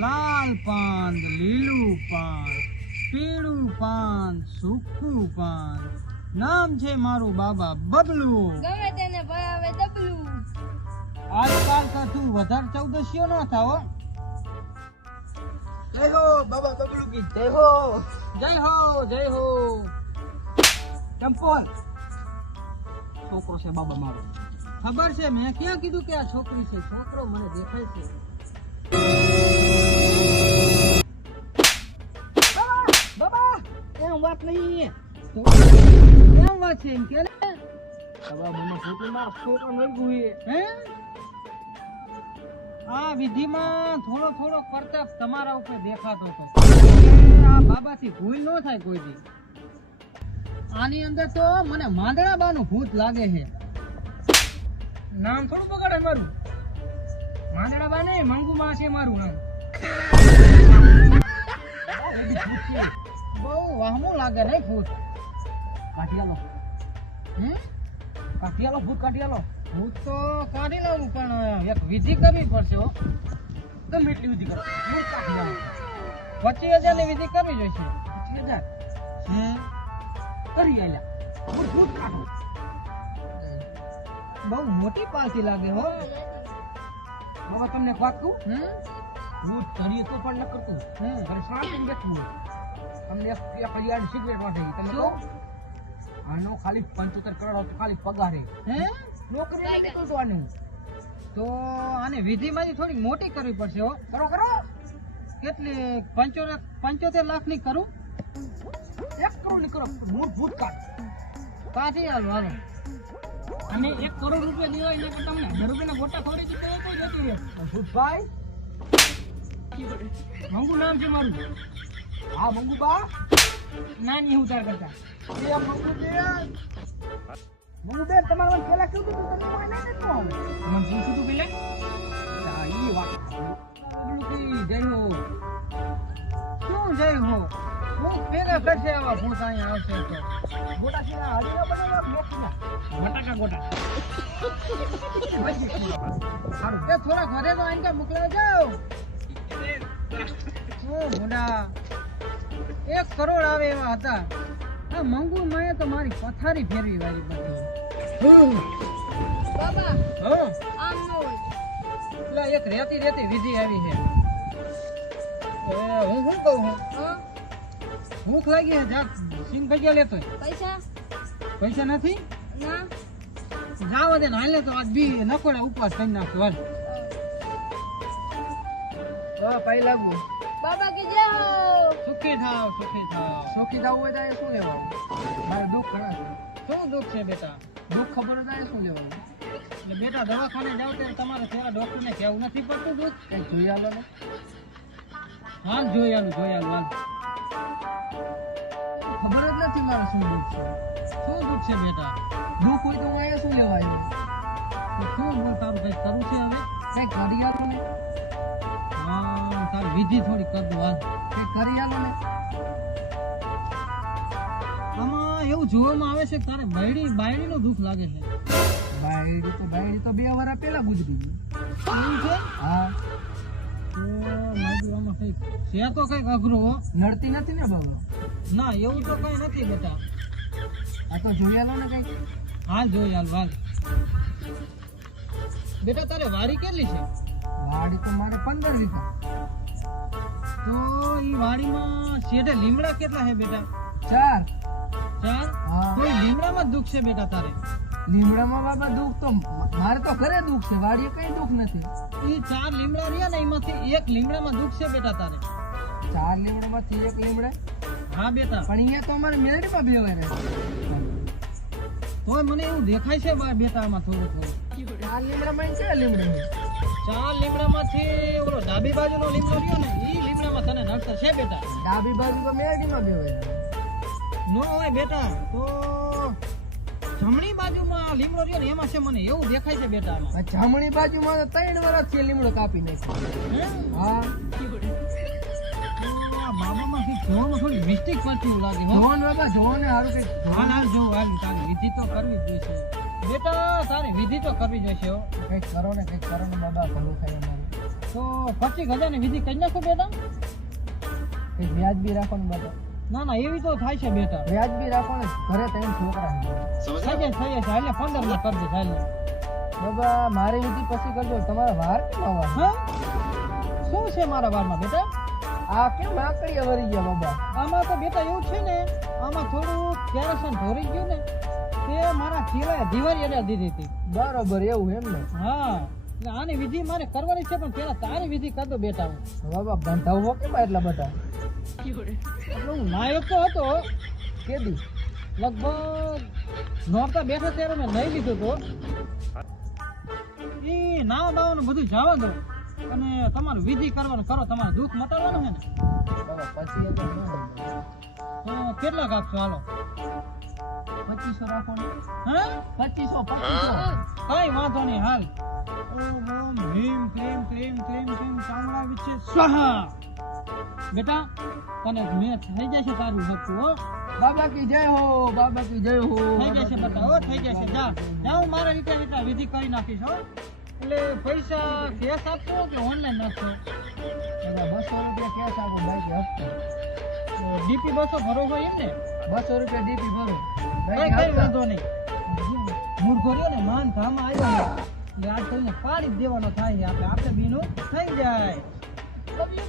લાલ પાન, લીલું પાન, પીળું પાન, સૂકું પાન. નામ છે મારું બાબા બબલું. ગમે તેને ભરાવે ડબલું. આજકાલ તો તું વધારે ચૌદશીઓ ન થાવ. જય હો બાબા બબલુ કી જય હો. જય હો જય હો. ચંપલ છોકરો છે બાબા મારો. ખબર છે, મેં ક્યાં કીધું કે આ છોકરી છે? છોકરો મને દેખાય છે. બાબા એમ વાત નહીં. તો કેમ વાત છે એમ કે ને? બાબા મને ફૂટી માર છોકરો મળી ગયું હે? આ વિધિમાં થોડો થોડો પ્રતાપ તમારા ઉપર દેખાતો હતો. આ બાબાથી ભૂલ ન થાય કોઈ દી. આની અંદર તો મને માંદડાબાનું ભૂત લાગે છે. નામ થોડું બગાડે મારું. માંદડાબા નહીં, મંગુબા છે મારું નામ. બહુ વહમું લાગે નહીં ભૂત. કાઢિયાલો હમ? કાઢિયાલો ભૂત કાઢિયાલો. ભૂત તો કાઢી લઉં, પણ એક વિધિ કરવી પડશે હો. ગમે એટલી વિધિ કરો ભૂત કાઢિયાલો. 25,000 ની વિધિ કરવી જોઈશે. 25,000 કરી આલ્યા. ભૂત ભૂત કાઢો. બહુ મોટી પાલતી લાગે હો. બાબા તમને એક વાત કહું. હમ? ભૂત ધરીએ તો પણ ન કરતું. હમ. ઘરે શાંતિથી બેઠું. તમને એક યાદ સિગરેટ વાટે તમે શું? કહો આનો ખાલી 75 કરોડ તો ખાલી પગારે. હે? નોકરી નથી કરતો આને. તો આને વિધિમાંથી થોડી મોટી કરવી પડશે હો. કરો કરો. કેટલી? 75 લાખ ની કરું? 1 કરોડ ની કરો. ભૂત કાઢ. કાઢી હાલો હાલો. અને 1 કરોડ રૂપિયા દેવાય ને તમને 10 રૂપિયાના ગોટા ખવડી દીધો કોઈ જતું રહે. ભૂતભાઈ મંગુ નામ છે મારું. હા મંગુબા નાની ઉતાર કરતા. એ મંગુબેન તમારે મને પેલા કીધું તું તમે કોઈ નહીં દેતો હવે. મને પૂછ્યું તું પેલા. હા ઈ વાત. બબલુકી જય હો. શું જય હો? હું ભેગા કરશે આવા ભૂત અહીંયા આવશે તો. ગોટા છે હાજી ના બનાવવા મેથીના. બટાકા ગોટા. સારું તે થોડાક વધે તો આઈને ક્યાં મોકલાવી જાઓ. ઓ મોડા 1 કરોડ આવે એવા હતા. આ મંગુ માએ તો મારી પથારી ફેરવી વાળી બધી. બાબા હા આમ ન હોય. પેલા એક રેતી વિધિ આવી છે. હું શું કહું છું? હા? ભૂખ લાગી છે, જા સિંગ ભજીયા લેતો હોય. પૈસા પૈસા નથી? ના. જાવા દે ને, હાલે તો આજ બી નકોડા ઉપવાસ કરી નાખતો હાલ. હા પાઈ લાગુ. બાબા કે જય હો. સુખી થાવ સુખી થાવ. સોખી દાવ હોય તો શું લેવાનું? મારે દુઃખ ઘણા છે. શું દુઃખ છે બેટા? દુઃખ ખબર હોય તો શું લેવાનું? એટલે બેટા દવાખાને જાવ ત્યારે તમારે ત્યાં ડોક્ટરને કહેવું નથી પડતું દુઃખ? કંઈક જોઈ આલો ને. હાલ જોઈ આલું હાલ. ખબર જ નથી મારે શું દુઃખ છે. શું દુઃખ છે બેટા? દુઃખ હોય તો હું અહીંયા શું લેવા આવ્યો? તો શું બોલ, તારું કંઈક કરવું છે હવે? કંઈક કરી આલો ને. હા તારી વિધિ થોડી કર દો હાલ. કંઈક કરી આલો ને. આમાં એવું જોવામાં આવે છે કે તારે બાયડીનું દુઃખ લાગે છે. બાયડી તો 2 વર્ષ પહેલા ગુજરી ગઈ. એવું છે? હા તો મારી આમાં કંઈક છે તો કંઈક અઘરું હો. નડતી નથી ને બાબા. ના એવું તો કંઈ નથી બેટા. આ તો જોઈ આલો ને કંઈક. હાલ જોઈ હાલ. બેટા તારે વાડી કેટલી છે? વાડી તો મારે 15 વીઘા. તો ઈ વાડીમાં શેઢે લીમડા કેટલા છે બેટા? 4. 4? હા. તો ઈ લીમડામાં જ દુઃખ છે બેટા તારે? લીમડામાં બાબા દુઃખ તો મારે તો ઘરે દુઃખ છે. વાડીએ કઈ દુઃખ નથી. ઈ 4 લીમડા રહ્યા ને એમાંથી 1 લીમડામાં દુઃખ છે બેટા તારે. 4 લીમડામાંથી 1 લીમડા. હા બેટા. પણ અહીંયા તો અમારે મેરડીમાં 2 વાર તોય મને એવું દેખાય છે બેટા આમાં થોડું. 4 લીમડામાં છે લીમડા. 4 લીમડામાંથી ઓલો ડાબી બાજુનો લીમડો રહ્યો ને ઈ લીમડામાં તને નડતર છે બેટા? ડાબી બાજુ તો મેરડીમાં 2 વાર. નો હોય બેટા, તો જમણી બાજુમાં લીમડો રહ્યો ને એમાં છે મને એવું દેખાય છે બેટા આમાં. જમણી બાજુમાં તો 3 વર્ષથી લીમડો કાપી નાખ્યો. હે? હા તો આ બાબામાં કંઈક જોવામાં થોડી મિસ્ટેક પડતી એવું લાગે હો. જોન બાબા જોન હારું કઈ હાલ જો તારી વિધિ તો કરવી જ જોઈશે બેટા. તારી વિધિ તો કરવી જોઈશે હો. કંઈક કરો ને બાબા ભલું થાય અમારું. તો 25,000 ની વિધિ કરી નાખો બેટા. કંઈક વ્યાજબી રાખો ને બાબા. ના ના એવી તો થાય છે બેટા. વ્યાજબી રાખો ને, ઘરે ત્રણ છોકરા છે. થઈ જાય હાલે 15 માં કરી દે હાલે. બાબા મારી વિધિ પછી કરજો, તમારા વાર કેમ આવવા? હા શું છે મારા વારમાં બેટા? આ કેમ આકડીએ વળી ગયા બાબા? આમાં તો બેટા એવું છે ને, આમાં થોડું કેરોસન ઢોરી ગયું ને, તે મારા ચીલાએ દિવાળી અડા દીધી હતી. બરોબર એવું એમ ને? હા એટલે આની વિધિ મારે કરવાની છે, પણ પેલા તારી વિધિ કર દો બેટા. હું બાબા બંધાવો કેમ એટલા બધા? એટલે હું નાયક તો હતો કેદી? લગભગ નોરતા બેઠા ત્યારે મેં લઈ લીધું તો એ નાવા બાવાનું બધું જવા દો અને તમારું વિધિ કરવાનું કરો, તમારું દુઃખ મટાડવાનું છે ને. બાબા પછી એ તો ન બંધાય. તો કેટલા આપશો? હાલો 2500 રાખો ને. હા 2500. કઈ વાંધો નહીં હાલ. ઓમ ઓમ હ્રીમ ક્લીમ ક્લીમ ક્લીમ ક્લીમ ચામડા વિશે સ્વાહા. બેટા તને મેં થઈ જશે તારું હકું હો. બાબા કી જય હો, બાબા કી જય હો. થઈ જશે બેટા હો, થઈ જશે. જા જા હું મારા રીતે વિધિ કરી નાખીશ હો. એટલે પૈસા કેશ આપશો કે ઓનલાઈન નાખશો? બાબા 200 રૂપિયા કેશ આપો, બાકી હપ્તો. ડીપી 200 ભરો હોય એમ ને? 200 રૂપિયા ડીપી ભરો. કઈ કઈ વાંધો નહીં. મૂર્ખો રહ્યો ને માન ધામમાં આવ્યો ને એટલે આજ થઈને પાડી જ દેવાનો થાય છે. આપણે બીનું થઈ જાય. ડબલું